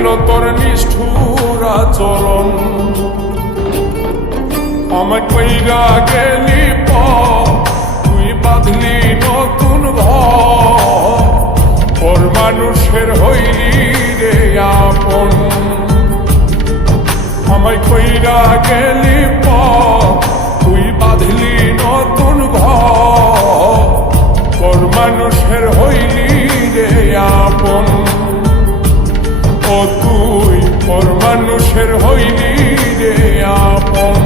বুঝাইল তোর নিষ্ঠুর আচরণ। আমায় কইরা গেলি তুই বাঁধলি নতুন ঘর, ওর মানুষের হইলি রে আপন। আমায় কইরা গেলি তুই বাঁধলি নতুন ঘর, ওর মানুষের হইলি রে আপন। ও তুই ওর মানুষের হইলি রে আপন।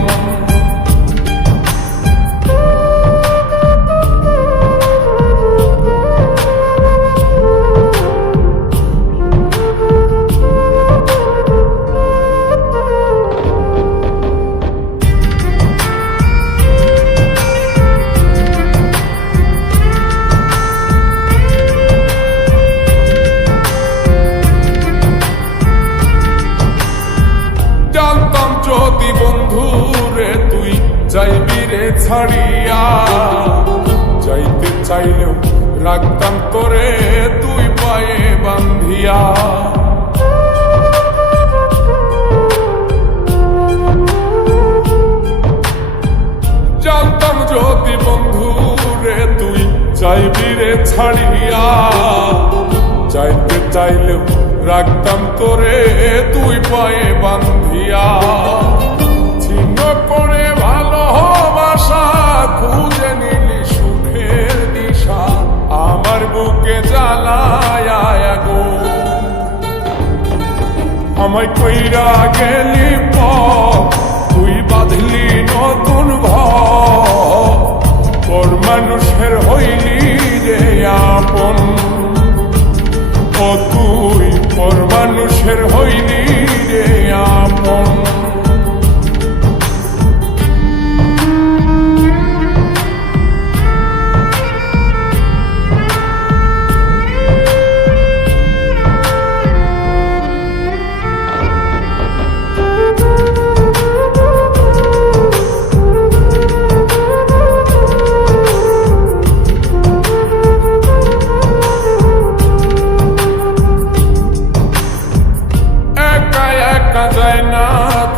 যদি বন্ধু রে তুই যাইবি রে ছাড়িয়া, যাইতে চাইলেও রাখতাম তোরে তুই পায়ে বান্ধিয়া। জানতাম যদি বন্ধু রে তুই যাইবি রে ছাড়িয়া, যাইতে চাইলেও রাখতাম তোরে তুই পায়ে বান্ধিয়া। ছিন্ন করে ভালোবাসা খুঁজে নিলি সুখের দিশা, আমার বুকে জ্বালায় গো। আমায় কইরা গেলি তুই বাঁধলি নতুন ঘর, তোর মানুষের হইলি রে আপন। ও তুই ওর মানুষের হইলি রে আপন।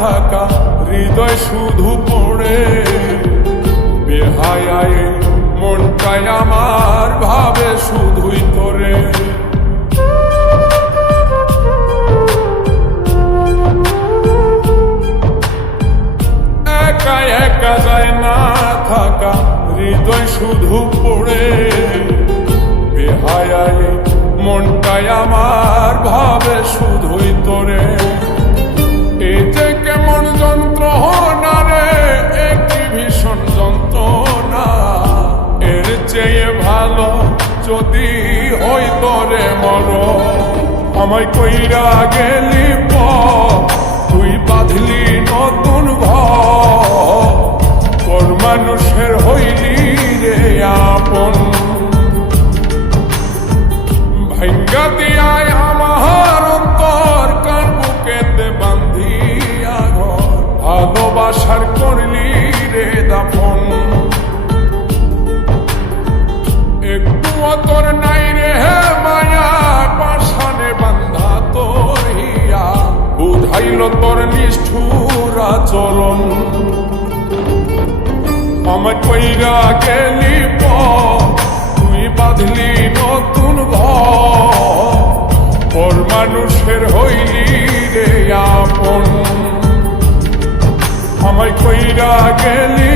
থাকা হৃদয় শুধু পড়ে বেহায়ায়, মনটাই আমার ভাবে শুধুই তোরে। একা একা যায় না থাকা হৃদয় শুধু পড়ে বেহায়ায়, মনটাই আমার ভাবে শুধুই তোরে। এই যে কেমন যন্ত্রণা রে, একটি ভীষণ যন্ত্রণা, এর চেয়ে ভালো যদি হইতো রে মর। আমায় কইরা গেলি তুই বাঁধলি নতুন ঘর, তোর মানুষের হইলি রে আপন। ভাঙ্গা দিয়ায় আমার অন্তর কার বুকেতে বান্ধিয়া ঘর, ভালোবাসার করলি রে দাফন। একটু তোর নাই রে মায়া, পাশানে বান্ধা তোর হিয়া, বুঝাইল তোর নিষ্ঠুর আচরণ। আমায় কইরা গেলি তুই বাঁধলি নতুন ঘর, ওর মানুষের হইলি রে আপন। আমায় কইরা গেলি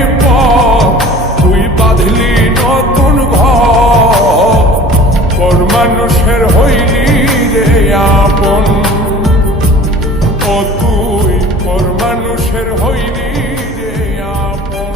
তুই বাঁধলি নতুন ঘর, ওর মানুষের হইলি রে আপন। ও তুই ওর মানুষের হইলি রে আপন।